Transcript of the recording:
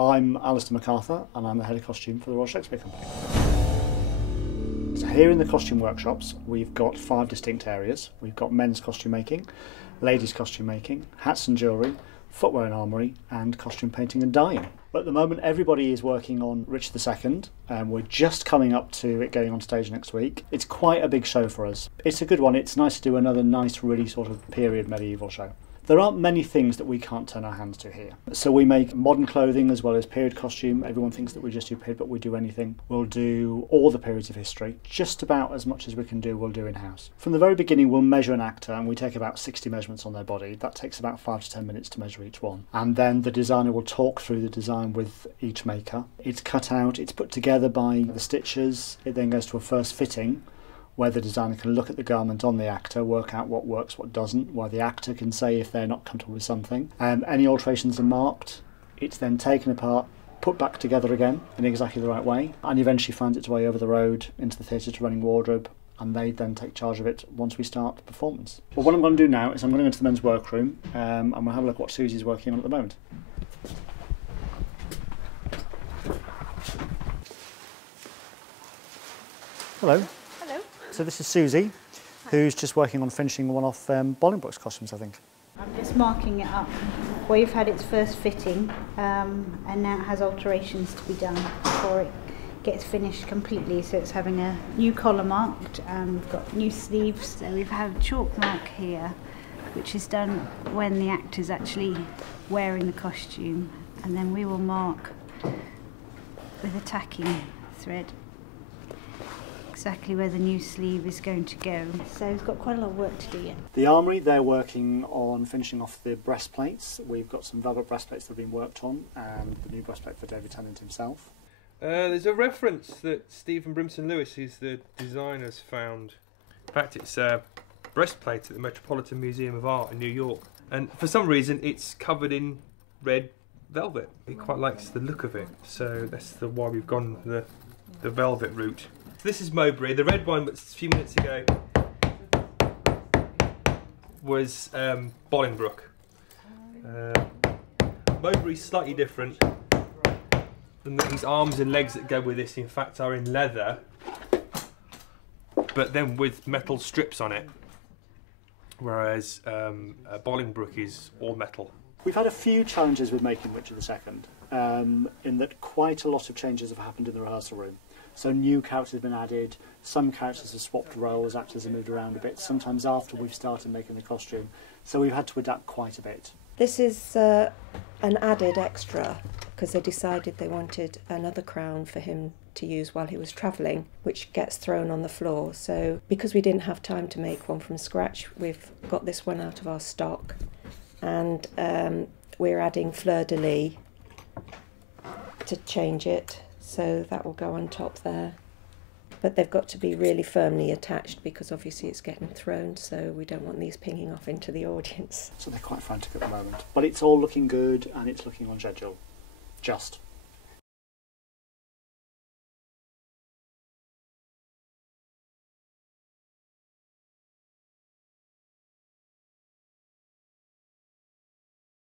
I'm Alistair MacArthur and I'm the head of costume for the Royal Shakespeare Company. So here in the costume workshops we've got 5 distinct areas. We've got men's costume making, ladies costume making, hats and jewellery, footwear and armoury, and costume painting and dyeing. But at the moment everybody is working on Richard II, and we're just coming up to it going on stage next week. It's quite a big show for us. It's a good one. It's nice to do another nice, really sort of period medieval show. There aren't many things that we can't turn our hands to here. So we make modern clothing as well as period costume. Everyone thinks that we just do period, but we do anything. We'll do all the periods of history. Just about as much as we can do, we'll do in-house. From the very beginning, we'll measure an actor and we take about 60 measurements on their body. That takes about 5 to 10 minutes to measure each one. And then the designer will talk through the design with each maker. It's cut out, it's put together by the stitchers. It then goes to a first fitting, where the designer can look at the garment on the actor, work out what works, what doesn't, where the actor can say if they're not comfortable with something. Any alterations are marked. It's then taken apart, put back together again in exactly the right way, and eventually finds its way over the road into the theatre to running wardrobe, and they then take charge of it once we start the performance. Well, what I'm going to do now is I'm going to go into the men's workroom and we'll have a look at what Susie's working on at the moment. Hello. So this is Susie, who's just working on finishing one off Bolingbroke's costumes, I think. I'm just marking it up. We've had its first fitting and now it has alterations to be done before it gets finished completely. So it's having a new collar marked and we've got new sleeves. So we've had a chalk mark here, which is done when the actor's actually wearing the costume, and then we will mark with a tacking thread exactly where the new sleeve is going to go. So it's got quite a lot of work to do yet. The armoury, they're working on finishing off the breastplates. We've got some velvet breastplates that have been worked on, and the new breastplate for David Tennant himself. There's a reference that Stephen Brimson Lewis, who's the designer, has found. In fact, it's a breastplate at the Metropolitan Museum of Art in New York, and for some reason it's covered in red velvet. He quite likes the look of it, so that's why we've gone the velvet route. This is Mowbray. The red one, but a few minutes ago, was Bolingbroke. Mowbray's slightly different. And these arms and legs that go with this, in fact, are in leather, but then with metal strips on it. Whereas Bolingbroke is all metal. We've had a few challenges with making Richard II, in that quite a lot of changes have happened in the rehearsal room. So new characters have been added, some characters have swapped roles, actors have moved around a bit, sometimes after we've started making the costume. So we've had to adapt quite a bit. This is an added extra because they decided they wanted another crown for him to use while he was travelling, which gets thrown on the floor. So because we didn't have time to make one from scratch, we've got this one out of our stock, and we're adding fleur-de-lis to change it. So that will go on top there. But they've got to be really firmly attached because obviously it's getting thrown, so we don't want these pinging off into the audience. So they're quite frantic at the moment. But it's all looking good and it's looking on schedule. Just.